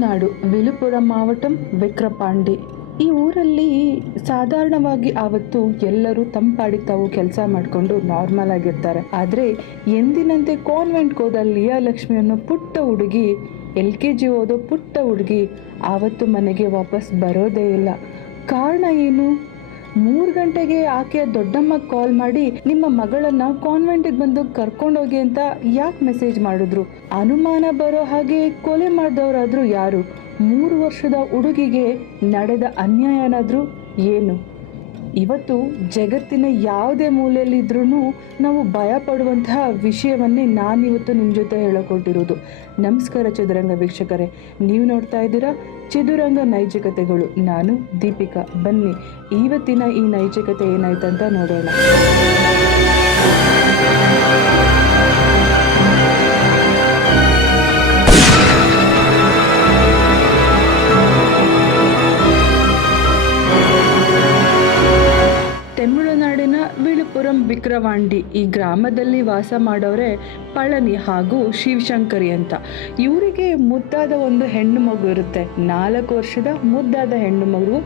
ತಮಿಳುನಾಡು ವಿಳುಪುರಂ ಮಾವಟಂ ವಿಕ್ರಪಾಂಡಿ. ಈ ಊರಲ್ಲಿ ಸಾಧಾರಣವಾಗಿ ಆವತ್ತು ಎಲ್ಲರೂ ತಂಪಾಡಿ ತಾವು ಕೆಲಸ ಮಾಡಿಕೊಂಡು ನಾರ್ಮಲ್ ಆಗಿರ್ತಾರೆ. ಆದರೆ ಎಂದಿನಂತೆ ಕಾನ್ವೆಂಟ್ಗೆ ಹೋದ ಲಿಯಾ ಲಕ್ಷ್ಮಿ ಅನ್ನೋ ಪುಟ್ಟ ಹುಡುಗಿ, LKG ಓದೋ ಪುಟ್ಟ ಹುಡುಗಿ ಆವತ್ತು ಮನೆಗೆ ವಾಪಸ್ ಬರೋದೇ ಇಲ್ಲ. ಕಾರಣ ಏನು? 3 ಗಂಟೆಗೆ ಆಕೆಯ ದೊಡ್ಡಮ್ಮ ಕಾಲ್ ಮಾಡಿ ನಿಮ್ಮ ಮಗಳನ್ನ ಕಾನ್ವೆಂಟಿಗೆ ಬಂದು ಕರ್ಕೊಂಡೋಗಿ ಅಂತ ಯಾಕೆ ಮೆಸೇಜ್ ಮಾಡಿದ್ರು? ಅನುಮಾನ ಬರೋ ಹಾಗೆ ಕೊಲೆ ಮಾಡಿದವರಾದ್ರೂ ಯಾರು? 3 ವರ್ಷದ ಹುಡುಗಿಗೆ ನಡೆದ ಅನ್ಯಾಯ ಏನಾದ್ರೂ ಏನು? ಇವತ್ತು ಜಗತ್ತಿನ ಯಾವುದೇ ಮೂಲೆಯಲ್ಲಿದ್ರೂ ನಾವು ಭಯ ಪಡುವಂತಹ ವಿಷಯವನ್ನೇ ನಾನಿವತ್ತು ನಿಮ್ಮ ಜೊತೆ ಹೇಳಕೊಟ್ಟಿರೋದು. ನಮಸ್ಕಾರ ಚದುರಂಗ ವೀಕ್ಷಕರೇ, ನೀವು ನೋಡ್ತಾ ಇದ್ದೀರಾ ಚದುರಂಗ ನೈಜಕತೆಗಳು. ನಾನು ದೀಪಿಕಾ. ಬನ್ನಿ ಇವತ್ತಿನ ಈ ನೈಜಕತೆ ಏನಾಯ್ತಂತ ನೋಡೋಣ. ತಮಿಳುನಾಡಿನ ವಿಳುಪುರಂ ವಿಕ್ರವಾಂಡಿ ಈ ಗ್ರಾಮದಲ್ಲಿ ವಾಸ ಮಾಡೋರೆ ಪಳನಿ ಹಾಗೂ ಶಿವಶಂಕರಿ ಅಂತ. ಇವರಿಗೆ ಮುದ್ದಾದ ಒಂದು ಹೆಣ್ಣು ಮಗು ಇರುತ್ತೆ. 4 ವರ್ಷದ ಮುದ್ದಾದ ಹೆಣ್ಣು ಮಗು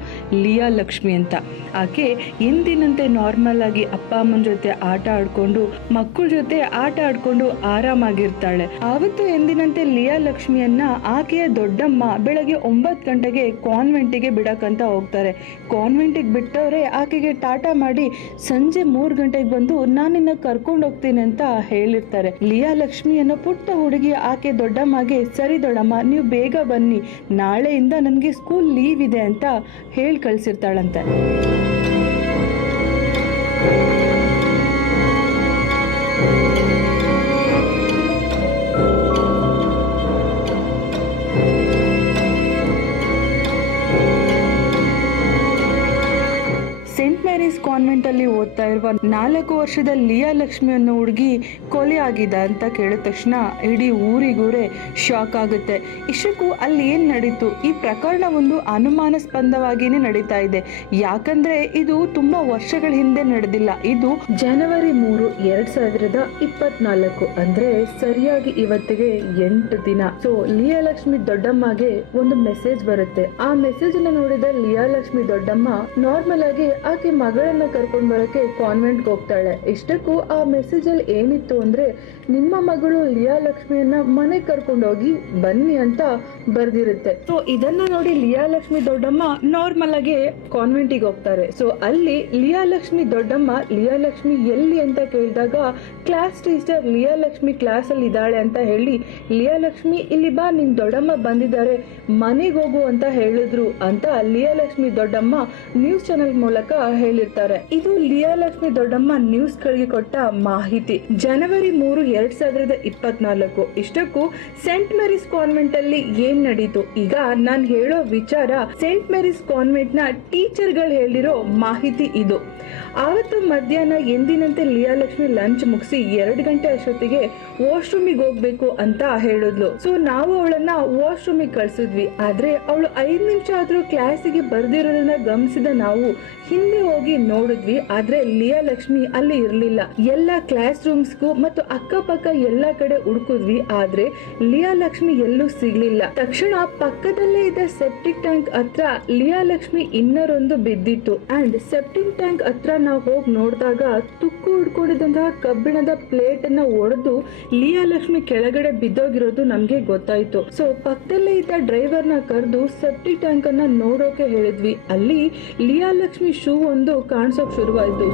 ಲಿಯಾ ಲಕ್ಷ್ಮಿ ಅಂತ. ಆಕೆ ಎಂದಿನಂತೆ ನಾರ್ಮಲ್ ಆಗಿ ಅಪ್ಪ ಅಮ್ಮನ ಜೊತೆ ಆಟ ಆಡ್ಕೊಂಡು ಮಕ್ಕಳ ಜೊತೆ ಆಟ ಆಡ್ಕೊಂಡು ಆರಾಮಾಗಿರ್ತಾಳೆ. ಆವತ್ತು ಎಂದಿನಂತೆ ಲಿಯಾ ಲಕ್ಷ್ಮಿಯನ್ನ ಆಕೆಯ ದೊಡ್ಡಮ್ಮ ಬೆಳಗ್ಗೆ 9 ಗಂಟೆಗೆ ಕಾನ್ವೆಂಟಿಗೆ ಬಿಡಕ್ಕಂತ ಹೋಗ್ತಾರೆ. ಕಾನ್ವೆಂಟಿಗೆ ಬಿಟ್ಟವ್ರೆ ಆಕೆಗೆ ಟಾಟಾ ಮಾಡಿ ಸಂಜೆ 3 ಗಂಟೆಗೆ ಬಂದು ನಾನಿನ್ನ ಕರ್ಕೊಂಡು ಹೋಗ್ತೀನಿ ಅಂತ ಹೇಳಿರ್ತಾರೆ. ಲಿಯಾ ಲಕ್ಷ್ಮಿ ಅನ್ನೋ ಪುಟ್ಟ ಹುಡುಗಿ ಆಕೆ ದೊಡ್ಡಮ್ಮಗೆ, ಸರಿ ದೊಡ್ಡಮ್ಮ ನೀವು ಬೇಗ ಬನ್ನಿ, ನಾಳೆಯಿಂದ ನನಗೆ ಸ್ಕೂಲ್ ಲೀವ್ ಇದೆ ಅಂತ ಹೇಳಿ ಕಳ್ಸಿರ್ತಾಳಂತೆ. ಸೇಂಟ್ ಮೇರೀಸ್ ಕಾನ್ವೆಂಟ್ ಅಲ್ಲಿ ಓದ್ತಾ ಇರುವ 4 ವರ್ಷದ ಲಿಯಾ ಲಕ್ಷ್ಮಿ ಅನ್ನೋ ಹುಡುಗಿ ಕೊಲೆ ಆಗಿದೆ ಅಂತ ಕೇಳಿದ ತಕ್ಷಣ ಇಡೀ ಊರಿಗೂರೇ ಶಾಕ್ ಆಗುತ್ತೆ. ಇಷ್ಟಕ್ಕೂ ಅಲ್ಲಿ ಏನ್ ನಡೀತು? ಈ ಪ್ರಕರಣ ಒಂದು ಅನುಮಾನಾಸ್ಪದವಾಗಿನೇ ನಡೀತಾ ಇದೆ. ಯಾಕಂದ್ರೆ ಇದು ತುಂಬಾ ವರ್ಷಗಳ ಹಿಂದೆ ನಡೆದಿಲ್ಲ. ಇದು ಜನವರಿ 3, 2024 ಅಂದ್ರೆ ಸರಿಯಾಗಿ ಇವತ್ತಿಗೆ 8 ದಿನ. ಸೊ ಲಿಯಾ ಲಕ್ಷ್ಮಿ ದೊಡ್ಡಮ್ಮಗೆ ಒಂದು ಮೆಸೇಜ್ ಬರುತ್ತೆ. ಆ ಮೆಸೇಜ್ ಅನ್ನ ನೋಡಿದ ಲಿಯಾ ಲಕ್ಷ್ಮಿ ದೊಡ್ಡಮ್ಮ ನಾರ್ಮಲ್ ಆಗಿ ಆಕೆ ಮಗಳನ್ನ ಕರ್ಕೊಂಡ್ ಬರಕ್ಕೆ ಕಾನ್ವೆಂಟ್ಗೆ ಹೋಗ್ತಾಳೆ. ಇಷ್ಟಕ್ಕೂ ಆ ಮೆಸೇಜ್ ಅಲ್ಲಿ ಏನಿತ್ತು ಅಂದ್ರೆ, ನಿಮ್ಮ ಮಗಳು ಲಿಯಾ ಲಕ್ಷ್ಮಿಯನ್ನ ಮನೆ ಕರ್ಕೊಂಡೋಗಿ ಬನ್ನಿ ಅಂತ ಬರ್ದಿರುತ್ತೆ. ಸೊ ಇದನ್ನ ನೋಡಿ ಲಿಯಾ ಲಕ್ಷ್ಮಿ ದೊಡ್ಡಮ್ಮ ನಾರ್ಮಲ್ ಆಗಿ ಕಾನ್ವೆಂಟಿಗೆ ಹೋಗ್ತಾರೆ. ಸೊ ಅಲ್ಲಿ ಲಿಯಾ ಲಕ್ಷ್ಮಿ ದೊಡ್ಡಮ್ಮ ಲಿಯಾ ಲಕ್ಷ್ಮಿ ಎಲ್ಲಿ ಅಂತ ಕೇಳಿದಾಗ ಕ್ಲಾಸ್ ಟೀಚರ್ ಲಿಯಾ ಲಕ್ಷ್ಮಿ ಕ್ಲಾಸ್ ಅಲ್ಲಿ ಇದ್ದಾಳೆ ಅಂತ ಹೇಳಿ, ಲಿಯಾ ಲಕ್ಷ್ಮಿ ಇಲ್ಲಿ ಬಾ, ನಿನ್ ದೊಡ್ಡಮ್ಮ ಬಂದಿದ್ದಾರೆ, ಮನೆಗೆ ಹೋಗು ಅಂತ ಹೇಳಿದ್ರು ಅಂತ ಲಿಯಾ ಲಕ್ಷ್ಮಿ ದೊಡ್ಡಮ್ಮ ನ್ಯೂಸ್ ಚಾನೆಲ್ ಮೂಲಕ ಹೇಳಿರ್ತಾರೆ. ಇದು ಲಿಯಾ ಲಕ್ಷ್ಮಿ ದೊಡ್ಡಮ್ಮ ನ್ಯೂಸ್ ಗಳಿಗೆ ಕೊಟ್ಟ ಮಾಹಿತಿ. ಜನವರಿ 3, 2024. ಇಷ್ಟಕ್ಕೂ ಸೇಂಟ್ ಮೇರೀಸ್ ಕಾನ್ವೆಂಟ್ ಅಲ್ಲಿ ಏನ್ ನಡೀತು? ಈಗ ನಾನ್ ಹೇಳೋ ವಿಚಾರ ಸೇಂಟ್ ಮೇರೀಸ್ ಕಾನ್ವೆಂಟ್ ನ ಟೀಚರ್ ಗಳು ಹೇಳಿರೋ ಮಾಹಿತಿ ಇದು. ಆವತ್ತು ಮಧ್ಯಾಹ್ನ ಎಂದಿನಂತೆ ಲಿಯಾ ಲಕ್ಷ್ಮಿ ಲಂಚ್ ಮುಗಿಸಿ 2 ಗಂಟೆ ಅಷ್ಟೊತ್ತಿಗೆ ವಾಶ್ರೂಮಿಗೆ ಹೋಗ್ಬೇಕು ಅಂತ ಹೇಳಿದ್ಲು. ಸೊ ನಾವು ಅವಳನ್ನ ವಾಶ್ರೂಮಿಗೆ ಕಳ್ಸಿದ್ವಿ. ಆದ್ರೆ ಅವಳು 5 ನಿಮಿಷ ಆದ್ರೂ ಕ್ಲಾಸಿಗೆ ಬರ್ದಿರೋದನ್ನ ಗಮನಿಸಿದ ನಾವು ಹಿಂದೆ ಹೋಗಿ ನೋಡಿದ್ವಿ. ಆದ್ರೆ ಲಿಯಾ ಲಕ್ಷ್ಮಿ ಅಲ್ಲಿ ಇರ್ಲಿಲ್ಲ. ಎಲ್ಲ ಕ್ಲಾಸ್ ರೂಮ್ಸ್ಗೂ ಮತ್ತು ಅಕ್ಕಪಕ್ಕ ಎಲ್ಲಾ ಕಡೆ ಹುಡುಕಿದ್ವಿ. ಆದ್ರೆ ಲಿಯಾ ಲಕ್ಷ್ಮಿ ಎಲ್ಲೂ ಸಿಗ್ಲಿಲ್ಲ. ತಕ್ಷಣ ಪಕ್ಕದಲ್ಲೇ ಇದ್ದ ಸೆಪ್ಟಿಕ್ ಟ್ಯಾಂಕ್ ಹತ್ರ ಲಿಯಾ ಲಕ್ಷ್ಮಿ ಇನ್ನರೊಂದು ಬಿದ್ದಿತ್ತು. ಅಂಡ್ ಸೆಪ್ಟಿಕ್ ಟ್ಯಾಂಕ್ ಹತ್ರ ನಾವು ಹೋಗಿ ನೋಡಿದಾಗ ತುಕ್ಕು ಹಿಡ್ಕೊಂಡಿದ್ದಂತಹ ಕಬ್ಬಿಣದ ಪ್ಲೇಟ್ ಅನ್ನ ಒಡೆದು ಲಿಯಾ ಲಕ್ಷ್ಮಿ ಕೆಳಗಡೆ ಬಿದ್ದೋಗಿರೋದು ನಮ್ಗೆ ಗೊತ್ತಾಯ್ತು. ಸೊ ಪಕ್ಕದಲ್ಲೇ ಇದ್ದ ಡ್ರೈವರ್ ನ ಕರೆದು ಸೆಪ್ಟಿಕ್ ಟ್ಯಾಂಕ್ ಅನ್ನ ನೋಡೋಕೆ ಹೇಳಿದ್ವಿ. ಅಲ್ಲಿ ಲಿಯಾ ಲಕ್ಷ್ಮಿ ಶೂ ಒಂದು ಕಾಣಿಸೋಕ್ ಶುರುವಾಯ್ತು.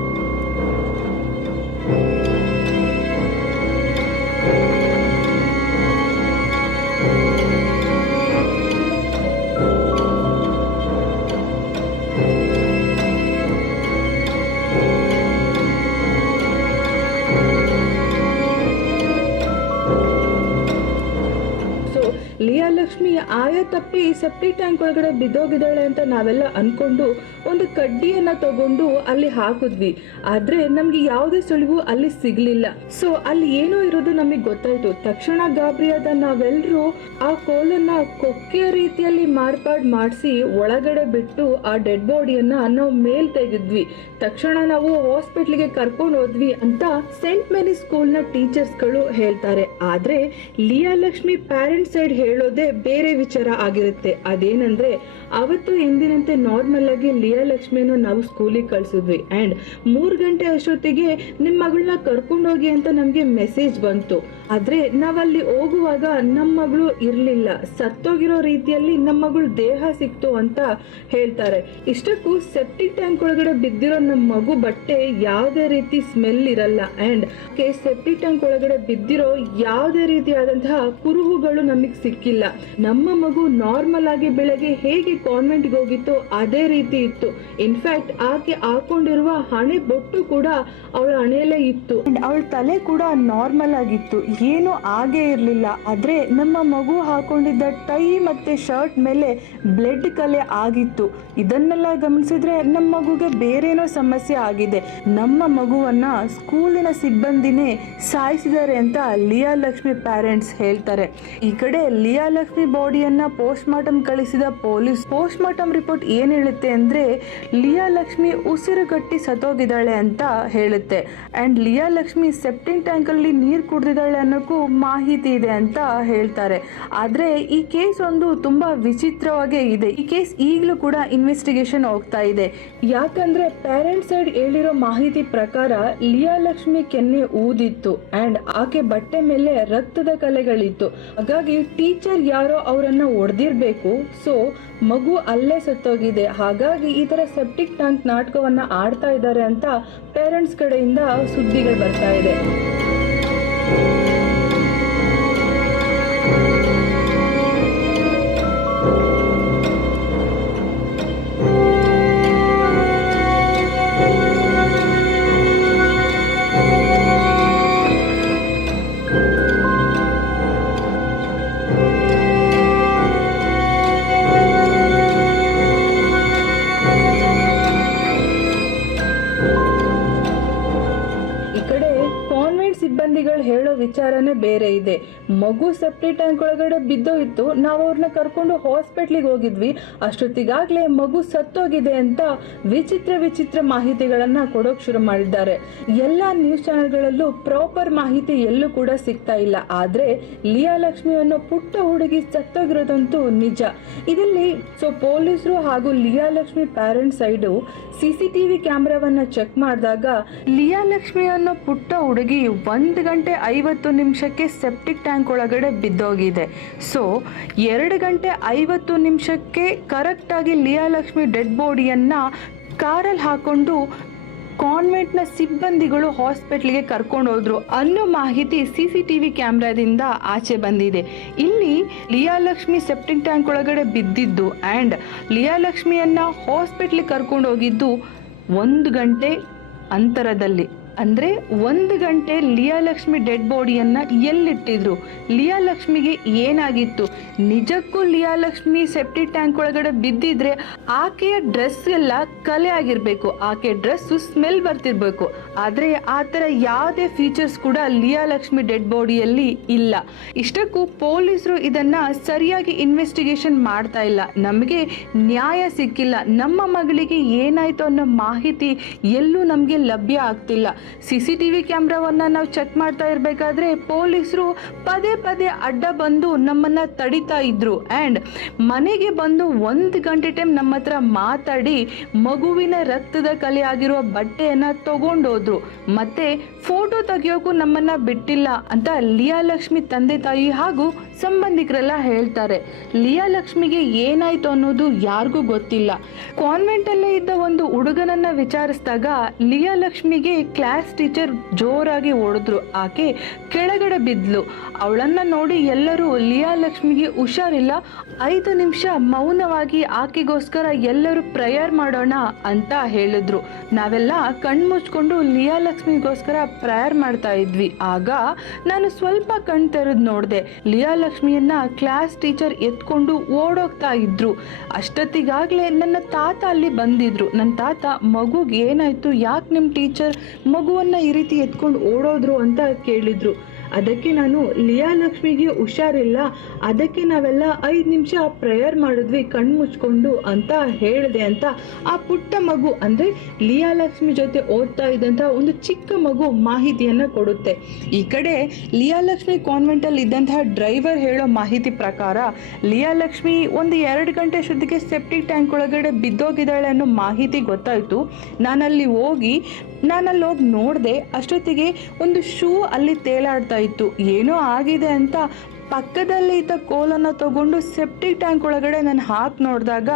ಲಿಯಾ ಲಕ್ಷ್ಮಿ ಆಯ ತಪ್ಪಿ ಸೆಪ್ಟಿಕ್ ಟ್ಯಾಂಕ್ ಒಳಗಡೆ ಬಿದ್ದೋಗಿದ್ದಾಳೆ ಅಂತ ನಾವೆಲ್ಲ ಅನ್ಕೊಂಡು ಒಂದು ಕಡ್ಡಿಯನ್ನ ತಗೊಂಡು ಅಲ್ಲಿ ಹಾಕಿದ್ವಿ. ಆದ್ರೆ ನಮ್ಗೆ ಯಾವುದೇ ಸುಳಿವು ಅಲ್ಲಿ ಸಿಗ್ಲಿಲ್ಲ. ಸೊ ಅಲ್ಲಿ ಏನೋ ಇರೋದು ನಮಗೆ ಗೊತ್ತಾಯ್ತು. ತಕ್ಷಣ ಗಾಬರಿಯಾದ ನಾವೆಲ್ಲರೂ ಆ ಕೋಲನ್ನ ಕೊಕ್ಕೆಯ ರೀತಿಯಲ್ಲಿ ಮಾಡಿಸಿ ಒಳಗಡೆ ಬಿಟ್ಟು ಆ ಡೆಡ್ ಬಾಡಿಯನ್ನ ನಾವು ಮೇಲ್ ತೆಗೆದ್ವಿ. ತಕ್ಷಣ ನಾವು ಹಾಸ್ಪಿಟ್ಲಿಗೆ ಕರ್ಕೊಂಡು ಹೋದ್ವಿ ಅಂತ ಸೇಂಟ್ ಮೇರಿ ಸ್ಕೂಲ್ ನ ಟೀಚರ್ಸ್ ಗಳು ಹೇಳ್ತಾರೆ. ಆದ್ರೆ ಲಿಯಾ ಲಕ್ಷ್ಮಿ ಪೇರೆಂಟ್ಸ್ ಸೈಡ್ ಹೇಳೋದೇ ಬೇರೆ ವಿಚಾರ ಆಗಿರುತ್ತೆ. ಅದೇನಂದ್ರೆ ಅವತ್ತು ಎಂದಿನಂತೆ ನಾರ್ಮಲ್ ಆಗಿ ಲಿಯಾ ಲಕ್ಷ್ಮಿಯನ್ನು ನಾವು ಸ್ಕೂಲಿಗೆ ಕಳ್ಸಿದ್ವಿ ಅಂಡ್ 3 ಗಂಟೆ ಅಷ್ಟೊತ್ತಿಗೆ ನಿಮ್ಮ ಮಗಳನ್ನ ಕರ್ಕೊಂಡೋಗಿ ಅಂತ ನಮ್ಗೆ ಮೆಸೇಜ್ ಬಂತು. ಆದ್ರೆ ನಾವಲ್ಲಿ ಹೋಗುವಾಗ ನಮ್ಮ ಮಗಳು ಇರ್ಲಿಲ್ಲ, ಸತ್ತೋಗಿರೋ ರೀತಿಯಲ್ಲಿ ನಮ್ಮ ಮಗಳು ದೇಹ ಸಿಕ್ತು ಅಂತ ಹೇಳ್ತಾರೆ. ಇಷ್ಟಕ್ಕೂ ಸೆಪ್ಟಿಕ್ ಟ್ಯಾಂಕ್ ಒಳಗಡೆ ಬಿದ್ದಿರೋ ನಮ್ಮ ಮಗು ಬಟ್ಟೆ ಯಾವುದೇ ರೀತಿ ಸ್ಮೆಲ್ ಇರಲ್ಲ ಅಂಡ್ ಸೆಪ್ಟಿಕ್ ಟ್ಯಾಂಕ್ ಒಳಗಡೆ ಬಿದ್ದಿರೋ ಯಾವುದೇ ರೀತಿಯಾದಂತಹ ಕುರುಹುಗಳು ನಮಗೆ ಸಿಕ್ಕಿಲ್ಲ. ನಮ್ಮ ಮಗು ನಾರ್ಮಲ್ ಆಗಿ ಬೆಳಗ್ಗೆ ಹೇಗೆ ಕಾನ್ವೆಂಟ್ಗೆ ಹೋಗಿತ್ತು ಅದೇ ರೀತಿ ಇತ್ತು. ಇನ್ಫ್ಯಾಕ್ಟ್ ಆಕೆ ಹಾಕೊಂಡಿರುವ ಹಣೆ ಬೊಟ್ಟು ಕೂಡ ಅವಳ ಹಣೆಯಲ್ಲೇ ಇತ್ತು. ಅವಳ ತಲೆ ಕೂಡ ನಾರ್ಮಲ್ ಆಗಿತ್ತು, ಏನು ಆಗೇ ಇರಲಿಲ್ಲ. ಆದ್ರೆ ನಮ್ಮ ಮಗು ಹಾಕೊಂಡಿದ್ದ ಟೈ ಮತ್ತೆ ಶರ್ಟ್ ಮೇಲೆ ಬ್ಲಡ್ ಕಲೆ ಆಗಿತ್ತು. ಇದನ್ನೆಲ್ಲ ಗಮನಿಸಿದ್ರೆ ನಮ್ಮ ಮಗುಗೆ ಬೇರೇನೋ ಸಮಸ್ಯೆ ಆಗಿದೆ. ನಮ್ಮ ಮಗುವನ್ನ ಸ್ಕೂಲಿನ ಸಿಬ್ಬಂದಿನೇ ಸಾಯಿಸಿದ್ದಾರೆ ಅಂತ ಲಿಯಾ ಲಕ್ಷ್ಮಿ ಪೇರೆಂಟ್ಸ್ ಹೇಳ್ತಾರೆ. ಈ ಕಡೆ ಲಿಯಾ ಲಕ್ಷ್ಮಿ ಬಾಡಿಯನ್ನ ಪೋಸ್ಟ್ ಮಾರ್ಟಮ್ ಕಳಿಸಿದ ಪೊಲೀಸ್ ಪೋಸ್ಟ್ ಮಾರ್ಟಮ್ ರಿಪೋರ್ಟ್ ಏನ್ ಹೇಳುತ್ತೆ ಅಂದ್ರೆ ಲಿಯಾ ಲಕ್ಷ್ಮಿ ಉಸಿರುಗಟ್ಟಿ ಸತ್ತೋಗಿದ್ದಾಳೆ ಅಂತ ಹೇಳುತ್ತೆ. And Liya Lakshmi septic tank ಅಲ್ಲಿ ನೀರು ಕುಡಿದಿದ್ದಾಳೆ ಅನ್ನೋಕ್ಕೂ ಮಾಹಿತಿ ಇದೆ ಅಂತ ಹೇಳ್ತಾರೆ. ಆದ್ರೆ ಈ ಕೇಸ್ ಒಂದು ತುಂಬಾ ವಿಚಿತ್ರವಾಗೇ ಇದೆ. ಈ ಕೇಸ್ ಈಗಲೂ ಕೂಡ ಇನ್ವೆಸ್ಟಿಗೇಷನ್ ಹೋಗ್ತಾ ಇದೆ. ಯಾಕಂದ್ರೆ ಪೇರೆಂಟ್ಸ್ ಸೈಡ್ ಹೇಳಿರೋ ಮಾಹಿತಿ ಪ್ರಕಾರ ಲಿಯಾ ಲಕ್ಷ್ಮಿ ಕೆನ್ನೆ ಊದಿತ್ತು ಅಂಡ್ ಆಕೆ ಬಟ್ಟೆ ಮೇಲೆ ರಕ್ತದ ಕಲೆಗಳಿತ್ತು. ಹಾಗಾಗಿ ಟೀಚರ್ ಯಾರೋ ಅವರನ್ನ ಹೊಡೆದಿರ್ಬೇಕು. ಸೊ ಮಗು ಅಲ್ಲೇ ಸತ್ತೋಗಿದೆ. ಹಾಗಾಗಿ ಈ ತರ ಸೆಪ್ಟಿಕ್ ಟ್ಯಾಂಕ್ ನಾಟಕವನ್ನ ಆಡ್ತಾ ಇದ್ದಾರೆ ಅಂತ ಪೇರೆಂಟ್ಸ್ ಕಡೆಯಿಂದ ಸುದ್ದಿಗಳು ಬರ್ತಾ ಇದೆ. ಸಿಬ್ಬಂದಿಗಳು ಹೇಳೋ ವಿಚಾರನೇ ಬೇರೆ ಇದೆ. ಮಗು ಸೆಪ್ಟಿಕ್ ಟ್ಯಾಂಕ್ ಒಳಗಡೆ ಬಿದ್ದೋಯ್ತು, ನಾವು ಅವ್ರನ್ನ ಕರ್ಕೊಂಡು ಹಾಸ್ಪಿಟ್ಲಿಗೆ ಹೋಗಿದ್ವಿ, ಅಷ್ಟೊತ್ತಿಗಾಗ್ಲೇ ಮಗು ಸತ್ತೋಗಿದೆ ಅಂತ ವಿಚಿತ್ರ ಮಾಹಿತಿಗಳನ್ನ ಕೊಡೋಕ್ ಶುರು ಮಾಡಿದ್ದಾರೆ. ಎಲ್ಲಾ ನ್ಯೂಸ್ ಚಾನೆಲ್ಗಳಲ್ಲೂ ಪ್ರಾಪರ್ ಮಾಹಿತಿ ಎಲ್ಲೂ ಕೂಡ ಸಿಗ್ತಾ ಇಲ್ಲ. ಆದ್ರೆ ಲಿಯಾ ಲಕ್ಷ್ಮಿ ಅನ್ನೋ ಪುಟ್ಟ ಹುಡುಗಿ ಸತ್ತೋಗಿರೋದಂತೂ ನಿಜ. ಇದರಲ್ಲಿ ಪೊಲೀಸರು ಹಾಗೂ Liya Lakshmi parents side CCTV ಕ್ಯಾಮ್ರಾವನ್ನ ಚೆಕ್ ಮಾಡಿದಾಗ ಲಿಯಾ ಲಕ್ಷ್ಮಿ ಅನ್ನೋ ಪುಟ್ಟ ಹುಡುಗಿ 1 ಗಂಟೆ 50 ನಿಮಿಷಕ್ಕೆ ಸೆಪ್ಟಿಕ್ ಟ್ಯಾಂಕ್ ಒಳಗಡೆ ಬಿದ್ದೋಗಿದೆ. ಸೊ 2 ಗಂಟೆ 50 ನಿಮಿಷಕ್ಕೆ ಕರೆಕ್ಟ್ ಆಗಿ ಲಿಯಾ ಲಕ್ಷ್ಮಿ ಡೆಡ್ ಬಾಡಿಯನ್ನ ಕಾರಲ್ಲಿ ಹಾಕೊಂಡು ಕಾನ್ವೆಂಟ್ನ ಸಿಬ್ಬಂದಿಗಳು ಹಾಸ್ಪಿಟ್ಲಿಗೆ ಕರ್ಕೊಂಡು ಹೋದ್ರು ಅನ್ನೋ ಮಾಹಿತಿ CCTV ಕ್ಯಾಮ್ರಾದಿಂದ ಆಚೆ ಬಂದಿದೆ. ಇಲ್ಲಿ ಲಿಯಾ ಲಕ್ಷ್ಮಿ ಸೆಪ್ಟಿಕ್ ಟ್ಯಾಂಕ್ ಒಳಗಡೆ ಬಿದ್ದಿದ್ದು ಆ್ಯಂಡ್ ಲಿಯಾ ಲಕ್ಷ್ಮಿಯನ್ನ ಹಾಸ್ಪಿಟ್ಲಿಗೆ ಕರ್ಕೊಂಡು ಹೋಗಿದ್ದು 1 ಗಂಟೆ ಅಂತರದಲ್ಲಿ. ಅಂದರೆ 1 ಗಂಟೆ ಲಿಯಾ ಲಕ್ಷ್ಮಿ ಡೆಡ್ ಬಾಡಿಯನ್ನ ಎಲ್ಲಿಟ್ಟಿದ್ರು, ಲಿಯಾ ಲಕ್ಷ್ಮಿಗೆ ಏನಾಗಿತ್ತು, ನಿಜಕ್ಕೂ ಲಿಯಾ ಲಕ್ಷ್ಮಿ ಸೆಪ್ಟಿಕ್ ಟ್ಯಾಂಕ್ ಒಳಗಡೆ ಬಿದ್ದಿದ್ರೆ ಆಕೆಯ ಡ್ರೆಸ್ ಎಲ್ಲ ಕಲೆ ಆಗಿರ್ಬೇಕು, ಆಕೆ ಡ್ರೆಸ್ ಸ್ಮೆಲ್ ಬರ್ತಿರ್ಬೇಕು. ಆದರೆ ಆ ಥರ ಯಾವುದೇ ಫೀಚರ್ಸ್ ಕೂಡ ಲಿಯಾ ಲಕ್ಷ್ಮಿ ಡೆಡ್ ಬಾಡಿಯಲ್ಲಿ ಇಲ್ಲ. ಇಷ್ಟಕ್ಕೂ ಪೊಲೀಸರು ಇದನ್ನ ಸರಿಯಾಗಿ ಇನ್ವೆಸ್ಟಿಗೇಷನ್ ಮಾಡ್ತಾ ಇಲ್ಲ, ನಮಗೆ ನ್ಯಾಯ ಸಿಕ್ಕಿಲ್ಲ, ನಮ್ಮ ಮಗಳಿಗೆ ಏನಾಯ್ತು ಅನ್ನೋ ಮಾಹಿತಿ ಎಲ್ಲೂ ನಮಗೆ ಲಭ್ಯ ಆಗ್ತಿಲ್ಲ. CCTV ಕ್ಯಾಮ್ರಾವನ್ನ ನಾವು ಚೆಕ್ ಮಾಡ್ತಾ ಇರಬೇಕಾದ್ರೆ ಪೊಲೀಸರು ಪದೇ ಅಡ್ಡ ಬಂದು ನಮ್ಮನ್ನ ತಡಿತಾ ಇದ್ರು ಆ್ಯಂಡ್ ಮನೆಗೆ ಬಂದು 1 ಗಂಟೆ ಟೈಮ್ ನಮ್ಮ ಹತ್ರ ಮಾತಾಡಿ ಮಗುವಿನ ರಕ್ತದ ಕಲೆ ಆಗಿರುವ ಬಟ್ಟೆಯನ್ನ ತಗೊಂಡೋದ್ರು. ಮತ್ತೆ ಫೋಟೋ ತೆಗಿಯೋಕ್ಕೂ ನಮ್ಮನ್ನ ಬಿಟ್ಟಿಲ್ಲ ಅಂತ ಲಿಯಾ ಲಕ್ಷ್ಮಿ ತಂದೆ ತಾಯಿ ಹಾಗೂ ಸಂಬಂಧಿಕರೆಲ್ಲ ಹೇಳ್ತಾರೆ. ಲಿಯಾ ಲಕ್ಷ್ಮಿಗೆ ಏನಾಯ್ತು ಅನ್ನೋದು ಯಾರಿಗೂ ಗೊತ್ತಿಲ್ಲ. ಕಾನ್ವೆಂಟಲ್ಲೇ ಇದ್ದ ಒಂದು ಹುಡುಗನನ್ನ ವಿಚಾರಿಸಿದಾಗ ಲಿಯಾ ಲಕ್ಷ್ಮಿಗೆ ಕ್ಲಾಸ್ ಟೀಚರ್ ಜೋರಾಗಿ ಹೊಡೆದ್ರು, ಆಕೆ ಕೆಳಗಡೆ ಬಿದ್ಲು. ಅವಳನ್ನ ನೋಡಿ ಎಲ್ಲರೂ ಲಿಯಾ ಲಕ್ಷ್ಮಿಗೆ ಹುಷಾರಿಲ್ಲ, 5 ನಿಮಿಷ ಮೌನವಾಗಿ ಆಕೆಗೋಸ್ಕರ ಎಲ್ಲರೂ ಪ್ರೇಯರ್ ಮಾಡೋಣ ಅಂತ ಹೇಳಿದ್ರು. ನಾವೆಲ್ಲ ಕಣ್ಮುಚ್ಕೊಂಡು ಲಿಯಾ ಲಕ್ಷ್ಮಿಗೋಸ್ಕರ ಪ್ರೇಯರ್ ಮಾಡ್ತಾ ಇದ್ವಿ. ಆಗ ನಾನು ಸ್ವಲ್ಪ ಕಣ್ ತೆರೆದು ನೋಡಿದೆ, ಲಿಯಾ ಲಕ್ಷ್ಮಿಯನ್ನ ಕ್ಲಾಸ್ ಟೀಚರ್ ಎತ್ಕೊಂಡು ಓಡೋಗ್ತಾ ಇದ್ರು. ಅಷ್ಟೊತ್ತಿಗಾಗ್ಲೇ ನನ್ನ ತಾತ ಅಲ್ಲಿ ಬಂದಿದ್ರು. ನನ್ನ ತಾತ ಮಗುಗೆ ಏನಾಯ್ತು, ಯಾಕೆ ನಿಮ್ಮ ಟೀಚರ್ ಮಗುವನ್ನ ಈ ರೀತಿ ಎತ್ಕೊಂಡು ಓಡೋದ್ರು ಅಂತ ಕೇಳಿದ್ರು. ಅದಕ್ಕೆ ನಾನು ಲಿಯಾ ಲಕ್ಷ್ಮಿಗೆ ಹುಷಾರಿಲ್ಲ, ಅದಕ್ಕೆ ನಾವೆಲ್ಲ 5 ನಿಮಿಷ ಪ್ರೇಯರ್ ಮಾಡಿದ್ವಿ ಕಣ್ಮುಚ್ಕೊಂಡು ಅಂತ ಹೇಳಿದೆ ಅಂತ ಆ ಪುಟ್ಟ ಮಗು ಅಂದರೆ ಲಿಯಾ ಲಕ್ಷ್ಮಿ ಜೊತೆ ಓದ್ತಾ ಇದ್ದಂಥ ಒಂದು ಚಿಕ್ಕ ಮಗು ಮಾಹಿತಿಯನ್ನು ಕೊಡುತ್ತೆ. ಈ ಕಡೆ ಲಿಯಾ ಲಕ್ಷ್ಮಿ ಕಾನ್ವೆಂಟಲ್ಲಿ ಇದ್ದಂತಹ ಡ್ರೈವರ್ ಹೇಳೋ ಮಾಹಿತಿ ಪ್ರಕಾರ ಲಿಯಾ ಲಕ್ಷ್ಮಿ ಒಂದು 2 ಗಂಟೆ ಅಷ್ಟೊತ್ತಿಗೆ ಸೆಪ್ಟಿಕ್ ಟ್ಯಾಂಕ್ ಒಳಗಡೆ ಬಿದ್ದೋಗಿದ್ದಾಳೆ ಅನ್ನೋ ಮಾಹಿತಿ ಗೊತ್ತಾಯಿತು. ನಾನಲ್ಲಿ ಹೋಗಿ ನೋಡಿದೆ, ಅಷ್ಟೊತ್ತಿಗೆ ಒಂದು ಶೂ ಅಲ್ಲಿ ತೇಲಾಡ್ತಾ ಇತ್ತು. ಏನೋ ಆಗಿದೆ ಅಂತ ಪಕ್ಕದಲ್ಲಿ ಇದ್ದ ಕೋಲನ್ನು ತಗೊಂಡು ಸೆಪ್ಟಿಕ್ ಟ್ಯಾಂಕ್ ಒಳಗಡೆ ನಾನು ಹಾಕಿ ನೋಡಿದಾಗ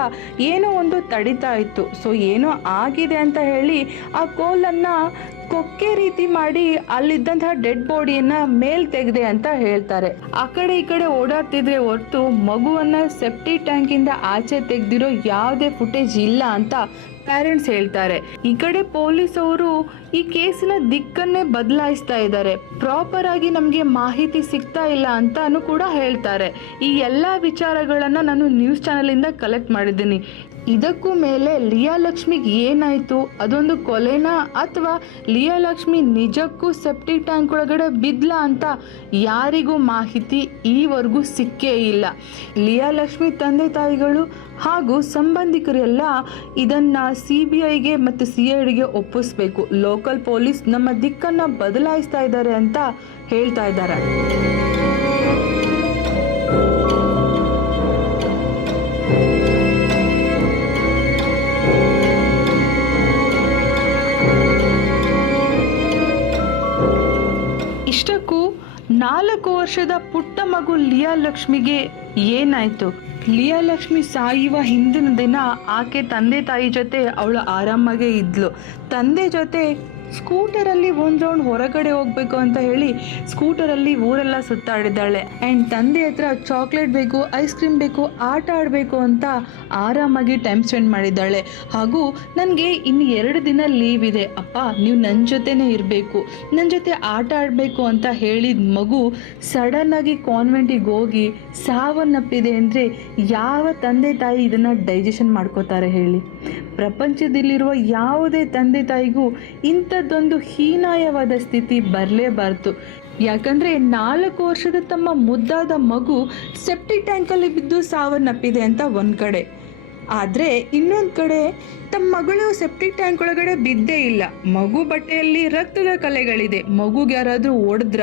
ಏನೋ ಒಂದು ತಡಿತಾ ಇತ್ತು. ಸೊ ಏನೋ ಆಗಿದೆ ಅಂತ ಹೇಳಿ ಆ ಕೋಲನ್ನು ಕೊಕ್ಕೆ ರೀತಿ ಮಾಡಿ ಅಲ್ಲಿದ್ದಂತಹ ಡೆಡ್ ಬಾಡಿಯನ್ನ ಮೇಲ್ ತೆಗೆದೆ ಅಂತ ಹೇಳ್ತಾರೆ. ಆ ಕಡೆ ಈ ಕಡೆ ಓಡಾಡ್ತಿದ್ರೆ ಹೊರತು ಮಗುವನ್ನ ಸೆಪ್ಟಿಕ್ ಟ್ಯಾಂಕ್ ಇಂದ ಆಚೆ ತೆಗೆದಿರೋ ಯಾವುದೇ ಫುಟೇಜ್ ಇಲ್ಲ ಅಂತ ಪೇರೆಂಟ್ಸ್ ಹೇಳ್ತಾರೆ. ಈ ಕಡೆ ಪೊಲೀಸ್ ಅವರು ಈ ಕೇಸಿನ ದಿಕ್ಕನ್ನೇ ಬದಲಾಯಿಸ್ತಾ ಇದ್ದಾರೆ. ಪ್ರಾಪರ್ ಆಗಿ ನಮಗೆ ಮಾಹಿತಿ ಸಿಗ್ತಾ ಇಲ್ಲ ಅಂತಾನು ಕೂಡ ಹೇಳ್ತಾರೆ. ಈ ಎಲ್ಲ ವಿಚಾರಗಳನ್ನ ನಾನು ನ್ಯೂಸ್ ಚಾನೆಲ್ ಇಂದ ಕಲೆಕ್ಟ್ ಮಾಡಿದ್ದೀನಿ. ಇದಕ್ಕೂ ಮೇಲೆ ಲಿಯಾ ಲಕ್ಷ್ಮಿಗೆ ಏನಾಯಿತು, ಅದೊಂದು ಕೊಲೆನಾ ಅಥವಾ ಲಿಯಾ ಲಕ್ಷ್ಮಿ ನಿಜಕ್ಕೂ ಸೆಪ್ಟಿಕ್ ಟ್ಯಾಂಕ್ ಒಳಗಡೆ ಬಿದ್ಲಾ ಅಂತ ಯಾರಿಗೂ ಮಾಹಿತಿ ಈವರೆಗೂ ಸಿಕ್ಕೇ ಇಲ್ಲ. ಲಿಯಾ ಲಕ್ಷ್ಮಿ ತಂದೆ ತಾಯಿಗಳು ಹಾಗೂ ಸಂಬಂಧಿಕರೆಲ್ಲ ಇದನ್ನು CBIಗೆ ಮತ್ತು CIDಗೆ ಒಪ್ಪಿಸ್ಬೇಕು. ಲೋಕಲ್ ಪೊಲೀಸ್ ನಮ್ಮ ದಿಕ್ಕನ್ನು ಬದಲಾಯಿಸ್ತಾ ಇದ್ದಾರೆ ಅಂತ ಹೇಳ್ತಾ ಇದ್ದಾರೆ. ಇಷ್ಟಕ್ಕೂ 4 ವರ್ಷದ ಪುಟ್ಟ ಮಗು ಲಿಯಾ ಲಕ್ಷ್ಮಿಗೆ ಏನಾಯ್ತು? ಲಿಯಾ ಲಕ್ಷ್ಮಿ ಸಾಯುವ ಹಿಂದಿನ ದಿನ ಆಕೆ ತಂದೆ ತಾಯಿ ಜೊತೆ ಅವಳು ಆರಾಮಾಗೇ ಇದ್ಲು. ತಂದೆ ಜೊತೆ ಸ್ಕೂಟರಲ್ಲಿ ಒಂದು ರೌಂಡ್ ಹೊರಗಡೆ ಹೋಗ್ಬೇಕು ಅಂತ ಹೇಳಿ ಸ್ಕೂಟರಲ್ಲಿ ಊರೆಲ್ಲ ಸುತ್ತಾಡಿದ್ದಾಳೆ. ಆ್ಯಂಡ್ ತಂದೆ ಹತ್ರ ಚಾಕ್ಲೇಟ್ ಬೇಕು, ಐಸ್ ಕ್ರೀಮ್ ಬೇಕು, ಆಟ ಆಡಬೇಕು ಅಂತ ಆರಾಮಾಗಿ ಟೈಮ್ ಸ್ಪೆಂಡ್ ಮಾಡಿದ್ದಾಳೆ. ಹಾಗೂ ನನಗೆ ಇನ್ನು 2 ದಿನ ಲೀವ್ ಇದೆ ಅಪ್ಪ, ನೀವು ನನ್ನ ಜೊತೆನೇ ಇರಬೇಕು, ನನ್ನ ಜೊತೆ ಆಟ ಆಡಬೇಕು ಅಂತ ಹೇಳಿದ ಮಗು ಸಡನ್ನಾಗಿ ಕಾನ್ವೆಂಟಿಗೆ ಹೋಗಿ ಸಾವನ್ನಪ್ಪಿದೆ ಅಂದರೆ ಯಾವ ತಂದೆ ತಾಯಿ ಇದನ್ನು ಡೈಜೆಷನ್ ಮಾಡ್ಕೋತಾರೆ ಹೇಳಿ? ಪ್ರಪಂಚದಲ್ಲಿರುವ ಯಾವುದೇ ತಂದೆ ತಾಯಿಗೂ ಇಂಥದ್ದೊಂದು ಹೀನಾಯವಾದ ಸ್ಥಿತಿ ಬರಲೇಬಾರ್ದು. ಯಾಕಂದರೆ 4 ವರ್ಷದ ತಮ್ಮ ಮುದ್ದಾದ ಮಗು ಸೆಪ್ಟಿಕ್ ಟ್ಯಾಂಕಲ್ಲಿ ಬಿದ್ದು ಸಾವನ್ನಪ್ಪಿದೆ ಅಂತ ಒಂದು ಕಡೆ, ಆದರೆ ಇನ್ನೊಂದು ಕಡೆ ತಮ್ಮ ಮಗಳು ಸೆಪ್ಟಿಕ್ ಟ್ಯಾಂಕ್ ಒಳಗಡೆ ಬಿದ್ದೇ ಇಲ್ಲ. ಮಗು ಬಟ್ಟೆಯಲ್ಲಿ ರಕ್ತದ ಕಲೆಗಳಿದೆ. ಮಗುಗೆ ಯಾರಾದರೂ ಹೊಡೆದ್ರ,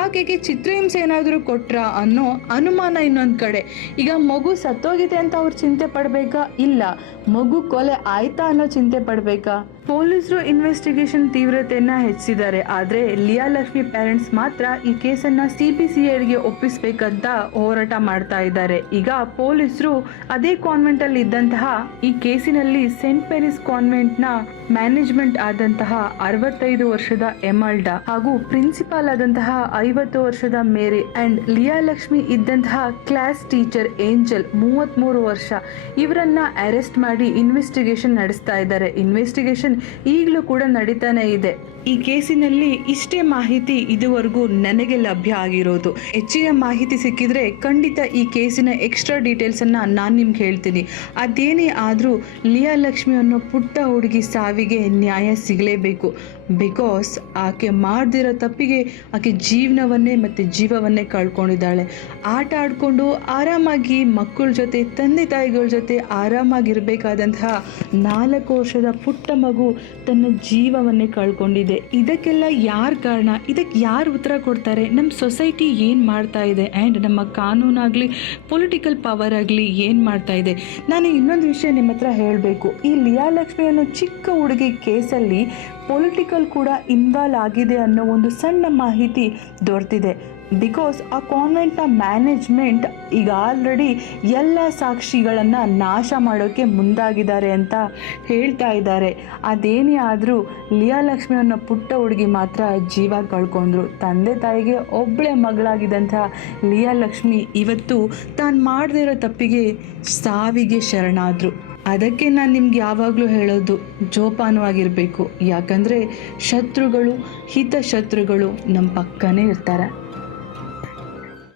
ಆಕೆಗೆ ಚಿತ್ರಹಿಂಸೆ ಏನಾದರೂ ಕೊಟ್ರಾ ಅನ್ನೋ ಅನುಮಾನ ಇನ್ನೊಂದು ಕಡೆ. ಈಗ ಮಗು ಸತ್ತೋಗಿದೆ ಅಂತ ಅವ್ರು ಚಿಂತೆ ಪಡಬೇಕಾ? ಇಲ್ಲ. ಮಗು ಕೊಲೆ ಆಯ್ತಾ ಅನ್ನೋ ಚಿಂತೆ ಪಡಬೇಕಾ? ಪೊಲೀಸರು ಇನ್ವೆಸ್ಟಿಗೇಷನ್ ತೀವ್ರತೆಯನ್ನು ಹೆಚ್ಚಿಸಿದ್ದಾರೆ. ಆದರೆ ಲಿಯಾ ಲಕ್ಷ್ಮಿ ಪೇರೆಂಟ್ಸ್ ಮಾತ್ರ ಈ ಕೇಸನ್ನು CBCIDಗೆ ಒಪ್ಪಿಸ್ಬೇಕಂತ ಹೋರಾಟ ಮಾಡ್ತಾ ಇದ್ದಾರೆ. ಈಗ ಪೊಲೀಸರು ಅದೇ ಕಾನ್ವೆಂಟಲ್ಲಿ ಇದ್ದಂತಹ ಈ ಕೇಸಿನಲ್ಲಿ ಸೆಂಟ್ ಮೇರಿಸ್ ಕಾನ್ವೆಂಟ್ನ ಮ್ಯಾನೇಜ್ಮೆಂಟ್ ಆದಂತಹ 65 ವರ್ಷದ ಎಮಲ್ಡಾ ಹಾಗೂ ಪ್ರಿನ್ಸಿಪಾಲ್ ಆದಂತಹ 50 ವರ್ಷದ ಮೇರಿ ಅಂಡ್ ಲಿಯಾ ಲಕ್ಷ್ಮಿ ಇದ್ದಂತಹ ಕ್ಲಾಸ್ ಟೀಚರ್ ಏಂಜಲ್ 33 ವರ್ಷ ಇವರನ್ನ ಅರೆಸ್ಟ್ ಮಾಡಿ ಇನ್ವೆಸ್ಟಿಗೇಷನ್ ನಡೆಸ್ತಾ ಇದ್ದಾರೆ. ಇನ್ವೆಸ್ಟಿಗೇಷನ್ ಈಗಲೂ ಕೂಡ ನಡೀತಾನೆ ಇದೆ. ಈ ಕೇಸಿನಲ್ಲಿ ಇಷ್ಟೇ ಮಾಹಿತಿ ಇದುವರೆಗೂ ನನಗೆ ಲಭ್ಯ ಆಗಿರೋದು. ಹೆಚ್ಚಿನ ಮಾಹಿತಿ ಸಿಕ್ಕಿದ್ರೆ ಖಂಡಿತ ಈ ಕೇಸಿನ ಎಕ್ಸ್ಟ್ರಾ ಡೀಟೇಲ್ಸನ್ನು ನಾನು ನಿಮ್ಗೆ ಹೇಳ್ತೀನಿ. ಅದೇನೇ ಆದರೂ ಲಿಯಾ ಲಕ್ಷ್ಮಿ ಅನ್ನೋ ಪುಟ್ಟ ಹುಡುಗಿ ಸಾವಿಗೆ ನ್ಯಾಯ ಸಿಗಲೇಬೇಕು. ಬಿಕಾಸ್ ಆಕೆ ಮಾಡದಿರೋ ತಪ್ಪಿಗೆ ಆಕೆ ಜೀವನವನ್ನೇ ಮತ್ತು ಜೀವವನ್ನೇ ಕಳ್ಕೊಂಡಿದ್ದಾಳೆ. ಆಟ ಆಡಿಕೊಂಡು ಆರಾಮಾಗಿ ಮಕ್ಕಳ ಜೊತೆ ತಂದೆ ತಾಯಿಗಳ ಜೊತೆ ಆರಾಮಾಗಿರಬೇಕಾದಂತಹ 4 ವರ್ಷದ ಪುಟ್ಟ ಮಗು ತನ್ನ ಜೀವವನ್ನೇ ಕಳ್ಕೊಂಡಿದೆ. ಇದಕ್ಕೆಲ್ಲ ಯಾರು ಕಾರಣ? ಇದಕ್ಕೆ ಯಾರು ಉತ್ತರ ಕೊಡ್ತಾರೆ? ನಮ್ಮ ಸೊಸೈಟಿ ಏನು ಮಾಡ್ತಾ ಇದೆ ಆ್ಯಂಡ್ ನಮ್ಮ ಕಾನೂನಾಗಲಿ ಪೊಲಿಟಿಕಲ್ ಪವರ್ ಆಗಲಿ ಏನು ಮಾಡ್ತಾ ಇದೆ? ನಾನು ಇನ್ನೊಂದು ವಿಷಯ ನಿಮ್ಮ ಹತ್ರ ಹೇಳಬೇಕು. ಈ ಲಿಯಾ ಲಕ್ಷ್ಮಿ ಅನ್ನೋ ಚಿಕ್ಕ ಹುಡುಗಿ ಕೇಸಲ್ಲಿ ಪೊಲಿಟಿಕಲ್ ಕೂಡ ಇನ್ವಾಲ್ವ್ ಆಗಿದೆ ಅನ್ನೋ ಒಂದು ಸಣ್ಣ ಮಾಹಿತಿ ದೊರೆತಿದೆ. ಬಿಕಾಸ್ ಆ ಕಾನ್ವೆಂಟ್ನ ಮ್ಯಾನೇಜ್ಮೆಂಟ್ ಈಗ ಆಲ್ರೆಡಿ ಎಲ್ಲ ಸಾಕ್ಷಿಗಳನ್ನು ನಾಶ ಮಾಡೋಕ್ಕೆ ಮುಂದಾಗಿದ್ದಾರೆ ಅಂತ ಹೇಳ್ತಾ ಇದ್ದಾರೆ. ಅದೇನೇ ಆದರೂ ಲಿಯಾ ಲಕ್ಷ್ಮಿ ಅನ್ನೋ ಪುಟ್ಟ ಹುಡುಗಿ ಮಾತ್ರ ಜೀವ ಕಳ್ಕೊಂಡ್ರು. ತಂದೆ ತಾಯಿಗೆ ಒಬ್ಬಳೇ ಮಗಳಾಗಿದ್ದಂಥ ಲಿಯಾ ಲಕ್ಷ್ಮಿ ಇವತ್ತು ತಾನು ಮಾಡದೇ ಇರೋ ತಪ್ಪಿಗೆ ಸಾವಿಗೆ ಶರಣಾದರು. ಅದಕ್ಕೆ ನಾನು ನಿಮ್ಗೆ ಯಾವಾಗಲೂ ಹೇಳೋದು, ಜೋಪಾನವಾಗಿರಬೇಕು. ಯಾಕಂದರೆ ಶತ್ರುಗಳು ಹಿತಶತ್ರುಗಳು ನಮ್ಮ ಪಕ್ಕನೇ ಇರ್ತಾರೆ.